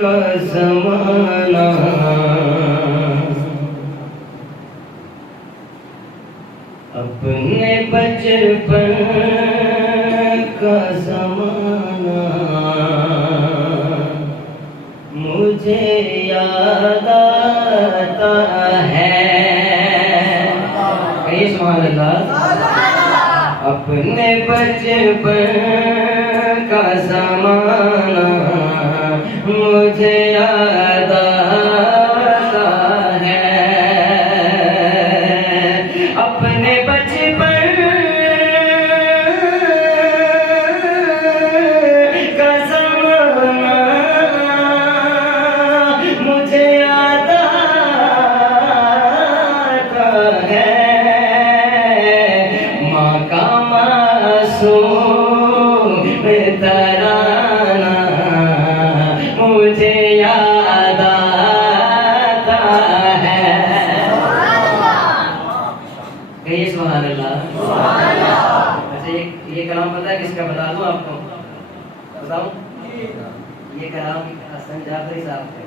کا زمانہ اپنے بچپن کا زمانہ مجھے یاد آتا ہے. کہیے سبحان اللہ. اپنے بچپن کا زمانہ مجھے یاد آتا ہے. اپنے بچپن کا زمانہ مجھے یاد آتا ہے. ماں کا معصوم ترانہ مجھے یاد آتا ہے. کہیے سبحان اللہ. اچھا یہ کلام پتہ ہے کس کا؟ بتا دوں آپ کو؟ بتاؤں؟ یہ کلام حسن جعفری صاحب کا.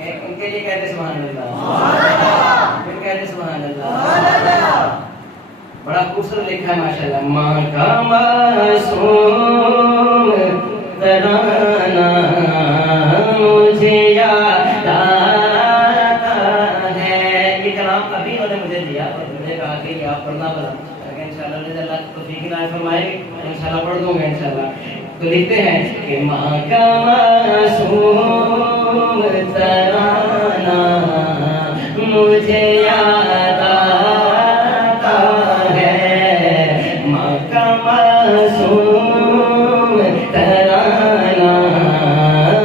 ان کے لیے کہتے سبحان اللہ. پھر کہتے سبحان اللہ. بڑا خوبصورت لکھا ہے ماشاءاللہ. ماں کا معصوم ترانہ مجھے یاد آتا ہے. یہ کلام ابھی انہوں نے مجھے دیا اور مجھے کہا کہ یہ آپ پڑھنا بلا. اگر انشاءاللہ اللہ توفیق عنایت فرمائے انشاءاللہ پڑھ دوں گا انشاءاللہ. تو لکھتے ہیں کہ ماں کا معصوم ترانہ مجھے یاد آتا ہے. ماں کا معصوم ترانہ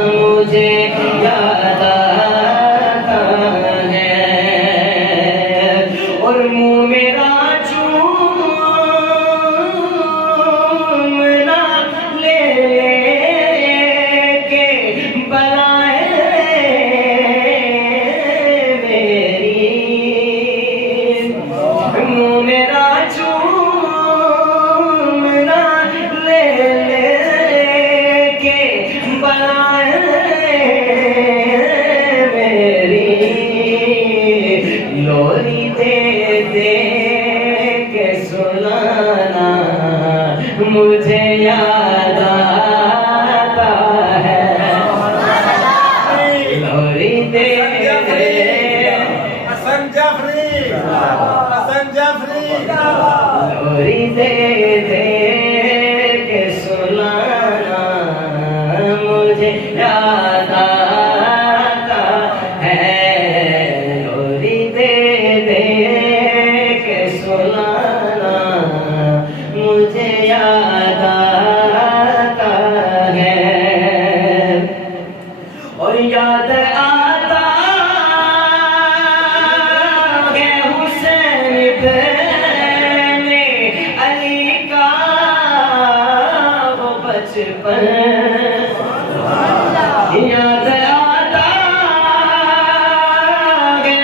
مجھے یاد آتا ہے. اور منہ میرا چومنا لے کے بلائے میری. منہ میرا چومنا لے کے بلائے میری. لوری دے دے کے سنانا مجھے یاد آتا ہے. لوری دے دے حسن جعفری. حسن جعفری. لوری دے دے کے سنانا مجھے یاد آتا ہے. لوری دے دے کے سنانا مجھے یاد آتا ہے. اور یاد آتا ہے حسین بن علی کا وہ بچپن. یاد آتا ہے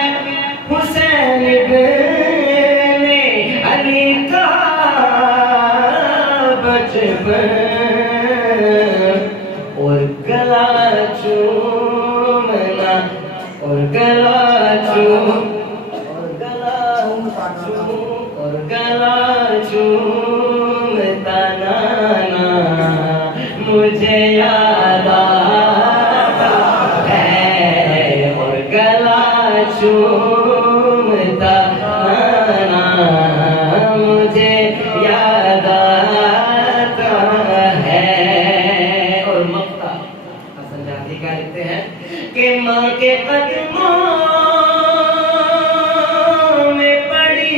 حسین بن علی کا بچپن. اور گلا چومنا اور گلا چومتا نانا مجھے یاد آتا ہے. اور گلا چومتا نانا مجھے یاد آتا ہے. اور مقطع حسن جعفری کا لکھتے ہیں کہ ماں کے قدموں میں پڑی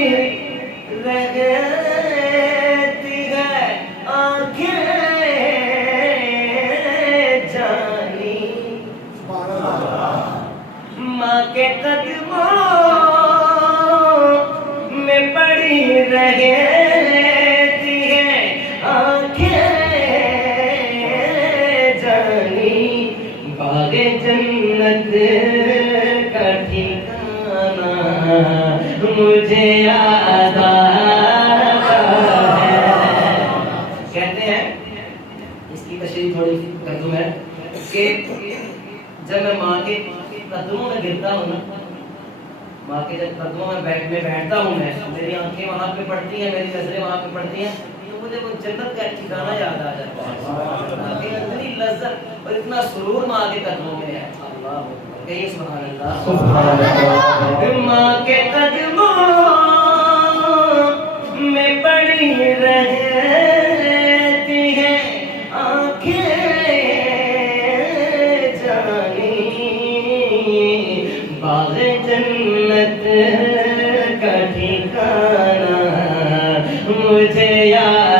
رہتی ہے آنکھیں جانی. ماں کے قدموں میں پڑی رہتی ہے آنکھیں جانی. باغ جنت کا ٹھکانہ مجھے یاد آتا ہے. کہتے ہیں اس کی تشریح تھوڑی سی قدم ہے کہ جب میں ماں کے قدموں میں گرتا ہوں نا، ماں کے جب قدموں میں بیٹھتا ہوں میں، میری آنکھیں وہاں پہ پڑتی ہیں، میری نظریں وہاں پہ پڑتی ہیں، تو مجھے وہ جنت کا ایک ٹھکانہ یاد آ جاتا ہے کہ اتنی لذت اور اتنا سرور ماں کے قدموں میں ہے. اللہ کہیے سبحان اللہ. ماں کے قدموں میں پڑی رہتی ہیں آنکھیں جانی، باغ جنت کا ٹھکانہ مجھے یاد